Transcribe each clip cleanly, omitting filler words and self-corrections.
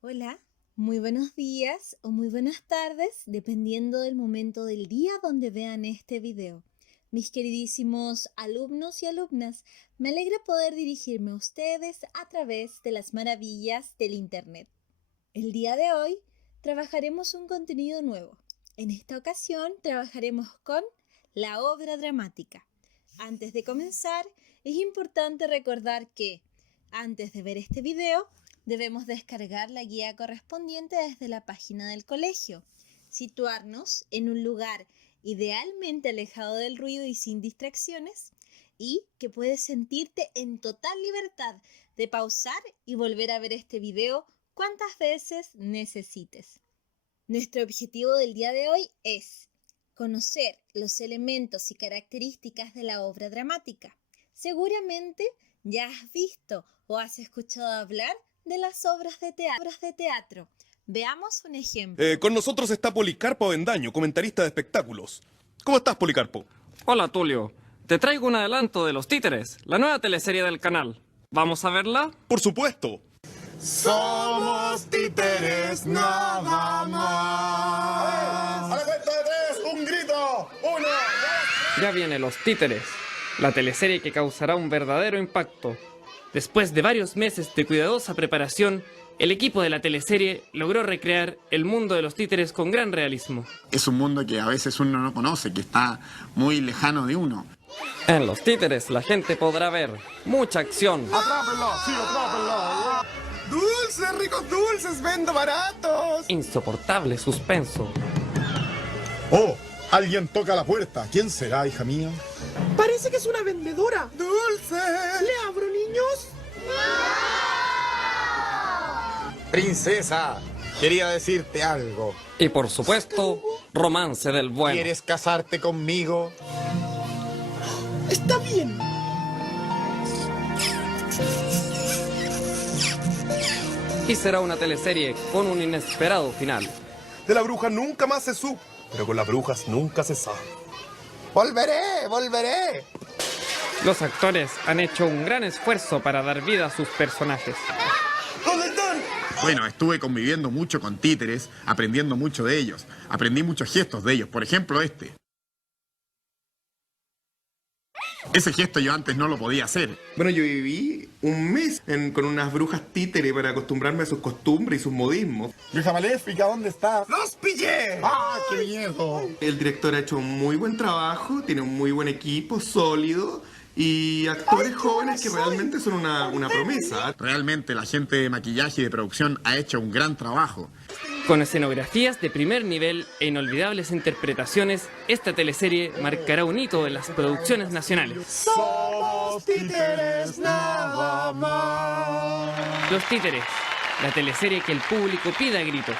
Hola, muy buenos días o muy buenas tardes, dependiendo del momento del día donde vean este video. Mis queridísimos alumnos y alumnas, me alegra poder dirigirme a ustedes a través de las maravillas del Internet. El día de hoy trabajaremos un contenido nuevo. En esta ocasión trabajaremos con la obra dramática. Antes de comenzar, es importante recordar que, antes de ver este video, debemos descargar la guía correspondiente desde la página del colegio, situarnos en un lugar idealmente alejado del ruido y sin distracciones, y que puedes sentirte en total libertad de pausar y volver a ver este video cuantas veces necesites. Nuestro objetivo del día de hoy es conocer los elementos y características de la obra dramática. Seguramente ya has visto o has escuchado hablar de las obras de teatro. Veamos un ejemplo. Con nosotros está Policarpo Avendaño, comentarista de espectáculos. ¿Cómo estás, Policarpo? Hola Tulio, te traigo un adelanto de Los Títeres, la nueva teleserie del canal. ¿Vamos a verla? Por supuesto. Somos títeres nada más. A la cuenta de tres, un grito. 1, 2. Ya viene Los Títeres, la teleserie que causará un verdadero impacto. Después de varios meses de cuidadosa preparación, el equipo de la teleserie logró recrear el mundo de los títeres con gran realismo. Es un mundo que a veces uno no conoce, que está muy lejano de uno. En Los Títeres la gente podrá ver mucha acción, Atrápenlo, sí, atrápenlo. Dulces, ricos dulces, vendo baratos. insoportable suspenso, Oh, alguien toca la puerta. ¿Quién será, hija mía? Parece que es una vendedora. Dulces. ¿Le abro, niños? Princesa, quería decirte algo. y por supuesto, romance del bueno. ¿Quieres casarte conmigo? Está bien. Y será una teleserie con un inesperado final. De la bruja nunca más se supo, pero con las brujas nunca se sabe. Volveré. Los actores han hecho un gran esfuerzo para dar vida a sus personajes. ¿Dónde están? Bueno, estuve conviviendo mucho con títeres, aprendiendo mucho de ellos. Aprendí muchos gestos de ellos, por ejemplo este. Ese gesto yo antes no lo podía hacer. Bueno, yo viví un mes con unas brujas títere para acostumbrarme a sus costumbres y sus modismos. Vieja maléfica, ¿dónde estás? ¡Los pillé! ¡Ah, qué miedo! El director ha hecho un muy buen trabajo, tiene un muy buen equipo, sólido, y actores jóvenes que realmente son una promesa. Realmente la gente de maquillaje y de producción ha hecho un gran trabajo. Con escenografías de primer nivel e inolvidables interpretaciones, esta teleserie marcará un hito en las producciones nacionales. Somos títeres nada más. Los Títeres, la teleserie que el público pide a gritos.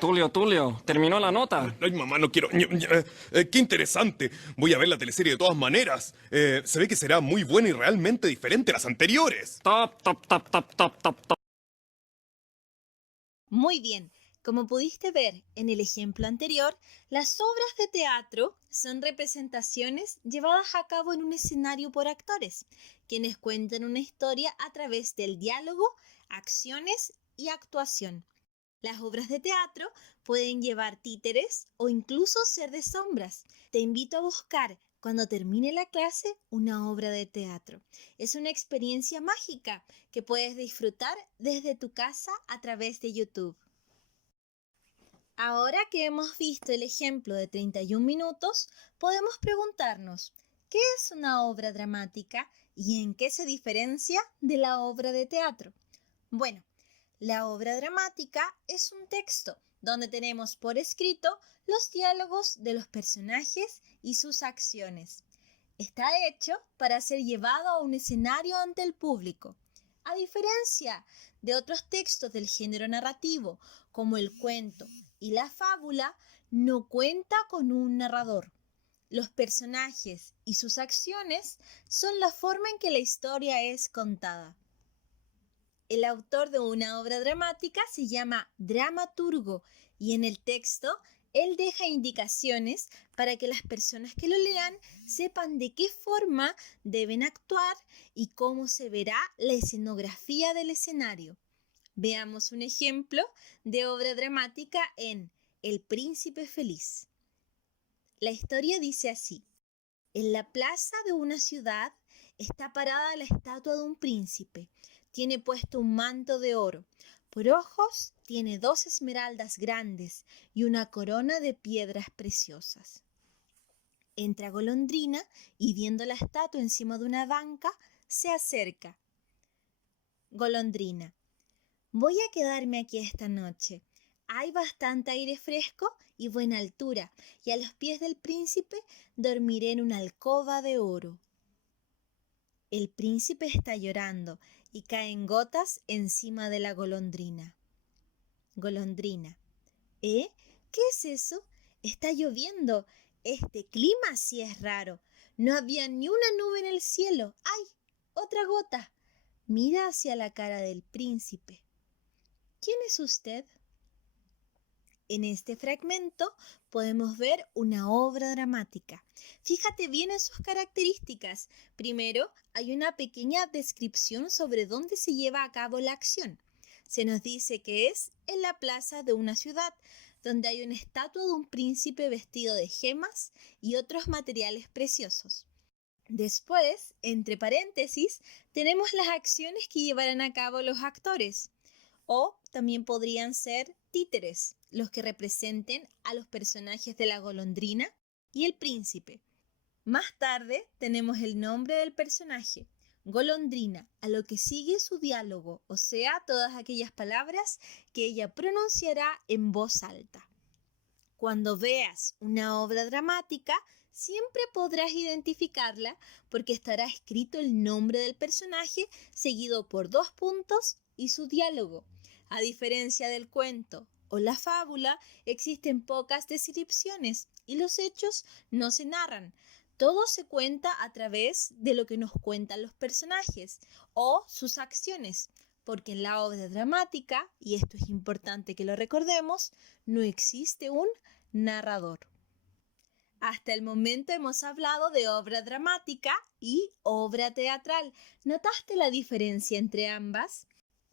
Tulio, terminó la nota. Ay, mamá, no quiero. Qué interesante. Voy a ver la teleserie de todas maneras. Se ve que será muy buena y realmente diferente a las anteriores. Top. Muy bien, como pudiste ver en el ejemplo anterior, las obras de teatro son representaciones llevadas a cabo en un escenario por actores, quienes cuentan una historia a través del diálogo, acciones y actuación. Las obras de teatro pueden llevar títeres o incluso ser de sombras. Te invito a buscar, cuando termine la clase, una obra de teatro. Es una experiencia mágica que puedes disfrutar desde tu casa a través de YouTube. Ahora que hemos visto el ejemplo de 31 minutos, podemos preguntarnos, ¿qué es una obra dramática y en qué se diferencia de la obra de teatro? Bueno, la obra dramática es un texto donde tenemos por escrito los diálogos de los personajes y sus acciones. Está hecho para ser llevado a un escenario ante el público. A diferencia de otros textos del género narrativo, como el cuento y la fábula, no cuenta con un narrador. Los personajes y sus acciones son la forma en que la historia es contada. El autor de una obra dramática se llama dramaturgo y en el texto Él deja indicaciones para que las personas que lo lean sepan de qué forma deben actuar y cómo se verá la escenografía del escenario. Veamos un ejemplo de obra dramática en El Príncipe Feliz. La historia dice así: en la plaza de una ciudad está parada la estatua de un príncipe. Tiene puesto un manto de oro. Por ojos tiene 2 esmeraldas grandes y una corona de piedras preciosas. Entra Golondrina y viendo la estatua encima de una banca, se acerca. Golondrina: voy a quedarme aquí esta noche. Hay bastante aire fresco y buena altura, y a los pies del príncipe dormiré en una alcoba de oro. El príncipe está llorando y caen gotas encima de la golondrina. Golondrina: ¿qué es eso? Está lloviendo. Este clima sí es raro. No había ni una nube en el cielo. ¡Ay! Otra gota. Mira hacia la cara del príncipe. ¿Quién es usted? En este fragmento podemos ver una obra dramática. Fíjate bien en sus características. Primero, hay una pequeña descripción sobre dónde se lleva a cabo la acción. Se nos dice que es en la plaza de una ciudad, donde hay una estatua de un príncipe vestido de gemas y otros materiales preciosos. Después, entre paréntesis, tenemos las acciones que llevarán a cabo los actores. O también podrían ser títeres, los que representen a los personajes de la golondrina y el príncipe. Más tarde tenemos el nombre del personaje, Golondrina, a lo que sigue su diálogo, o sea, todas aquellas palabras que ella pronunciará en voz alta. Cuando veas una obra dramática, siempre podrás identificarla porque estará escrito el nombre del personaje seguido por 2 puntos y su diálogo. A diferencia del cuento o la fábula, existen pocas descripciones y los hechos no se narran. Todo se cuenta a través de lo que nos cuentan los personajes o sus acciones, porque en la obra dramática, y esto es importante que lo recordemos, no existe un narrador. Hasta el momento hemos hablado de obra dramática y obra teatral. ¿Notaste la diferencia entre ambas?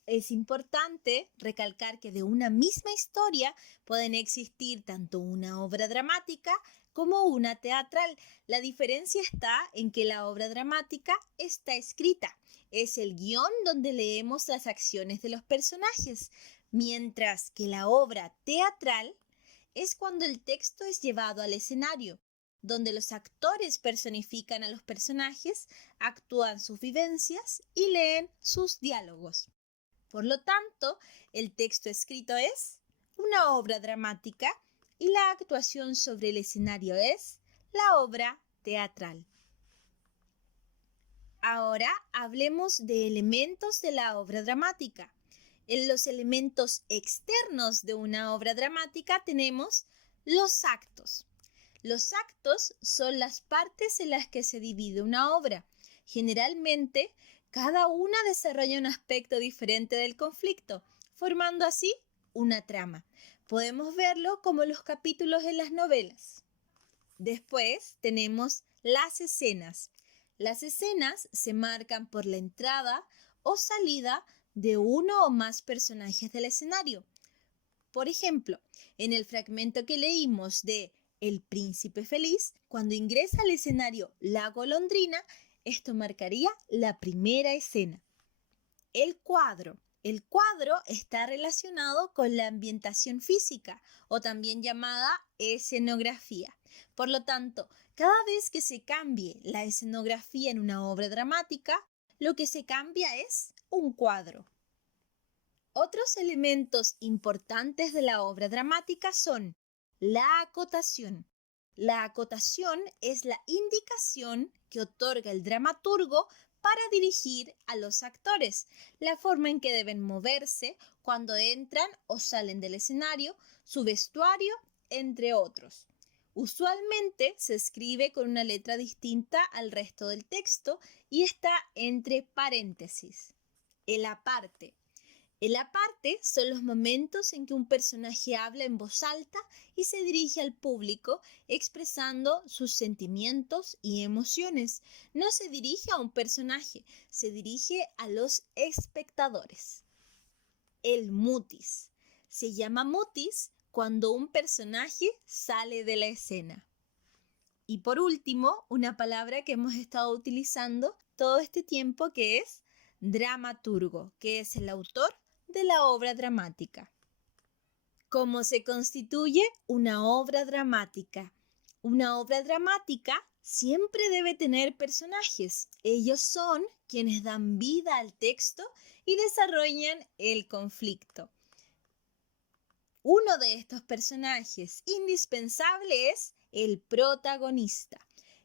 Es importante recalcar que de una misma historia pueden existir tanto una obra dramática como una teatral. La diferencia está en que la obra dramática está escrita. Es el guión donde leemos las acciones de los personajes, mientras que la obra teatral es cuando el texto es llevado al escenario, donde los actores personifican a los personajes, actúan sus vivencias y leen sus diálogos. Por lo tanto, el texto escrito es una obra dramática y la actuación sobre el escenario es la obra teatral. Ahora hablemos de elementos de la obra dramática. En los elementos externos de una obra dramática tenemos los actos. Los actos son las partes en las que se divide una obra. Generalmente, cada una desarrolla un aspecto diferente del conflicto, formando así una trama. Podemos verlo como los capítulos en las novelas. Después tenemos las escenas. Las escenas se marcan por la entrada o salida de uno o más personajes del escenario. Por ejemplo, en el fragmento que leímos de El Príncipe Feliz, cuando ingresa al escenario la golondrina, esto marcaría la primera escena. El cuadro. El cuadro está relacionado con la ambientación física o también llamada escenografía. Por lo tanto, cada vez que se cambie la escenografía en una obra dramática, lo que se cambia es un cuadro. Otros elementos importantes de la obra dramática son la acotación. La acotación es la indicación que otorga el dramaturgo para dirigir a los actores, la forma en que deben moverse cuando entran o salen del escenario, su vestuario, entre otros. Usualmente se escribe con una letra distinta al resto del texto y está entre paréntesis. El aparte. El aparte son los momentos en que un personaje habla en voz alta y se dirige al público expresando sus sentimientos y emociones. No se dirige a un personaje, se dirige a los espectadores. El mutis. Se llama mutis cuando un personaje sale de la escena. Y por último, una palabra que hemos estado utilizando todo este tiempo, que es dramaturgo, que es el autor de la obra dramática. ¿Cómo se constituye una obra dramática? Una obra dramática siempre debe tener personajes. Ellos son quienes dan vida al texto y desarrollan el conflicto. Uno de estos personajes indispensable es el protagonista.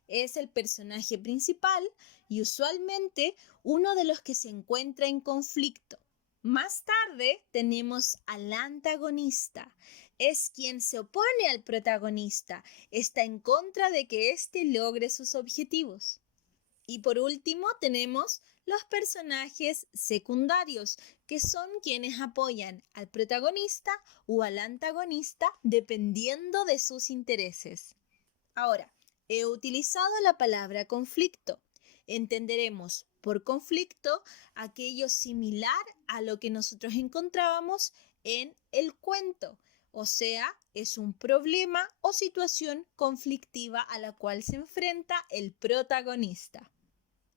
Es el personaje principal y usualmente uno de los que se encuentra en conflicto. Más tarde tenemos al antagonista. Es quien se opone al protagonista, está en contra de que éste logre sus objetivos. Y por último tenemos los personajes secundarios, que son quienes apoyan al protagonista o al antagonista dependiendo de sus intereses. Ahora, he utilizado la palabra conflicto. Entenderemos por conflicto aquello similar a lo que nosotros encontrábamos en el cuento. O sea, es un problema o situación conflictiva a la cual se enfrenta el protagonista.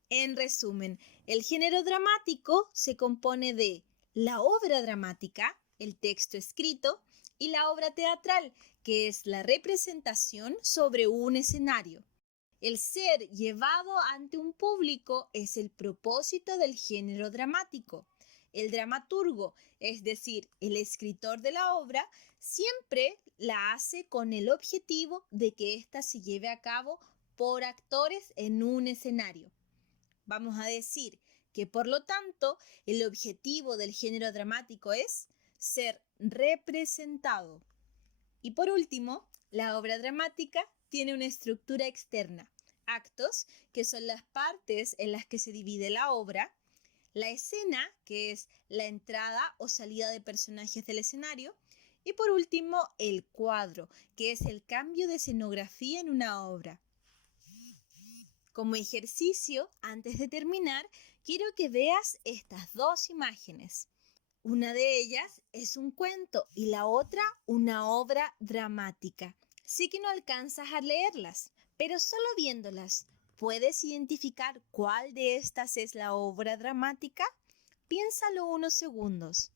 En resumen, el género dramático se compone de la obra dramática, el texto escrito, y la obra teatral, que es la representación sobre un escenario. El ser llevado ante un público es el propósito del género dramático. El dramaturgo, es decir, el escritor de la obra, siempre la hace con el objetivo de que ésta se lleve a cabo por actores en un escenario. Vamos a decir que, por lo tanto, el objetivo del género dramático es ser representado. Y por último, la obra dramática tiene una estructura externa. Actos, que son las partes en las que se divide la obra. La escena, que es la entrada o salida de personajes del escenario. Y por último, el cuadro, que es el cambio de escenografía en una obra. Como ejercicio, antes de terminar, quiero que veas estas dos imágenes. Una de ellas es un cuento y la otra una obra dramática. Sé que no alcanzas a leerlas, pero solo viéndolas, ¿puedes identificar cuál de estas es la obra dramática? Piénsalo unos segundos.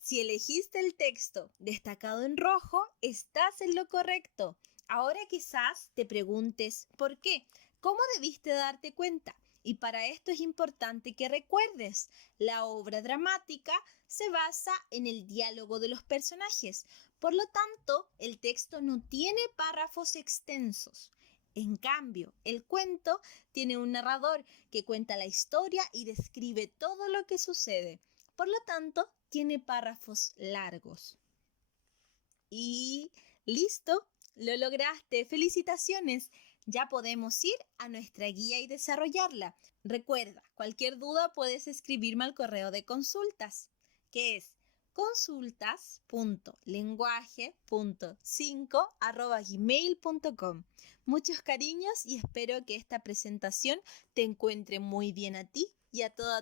Si elegiste el texto destacado en rojo, estás en lo correcto. Ahora quizás te preguntes, ¿por qué? ¿Cómo debiste darte cuenta? Y para esto es importante que recuerdes, la obra dramática se basa en el diálogo de los personajes. Por lo tanto, el texto no tiene párrafos extensos. En cambio, el cuento tiene un narrador que cuenta la historia y describe todo lo que sucede. Por lo tanto, tiene párrafos largos. Y listo, lo lograste. ¡Felicitaciones! Ya podemos ir a nuestra guía y desarrollarla. Recuerda, cualquier duda puedes escribirme al correo de consultas, que es consultas.lenguaje.5@gmail.com. Muchos cariños y espero que esta presentación te encuentre muy bien a ti y a toda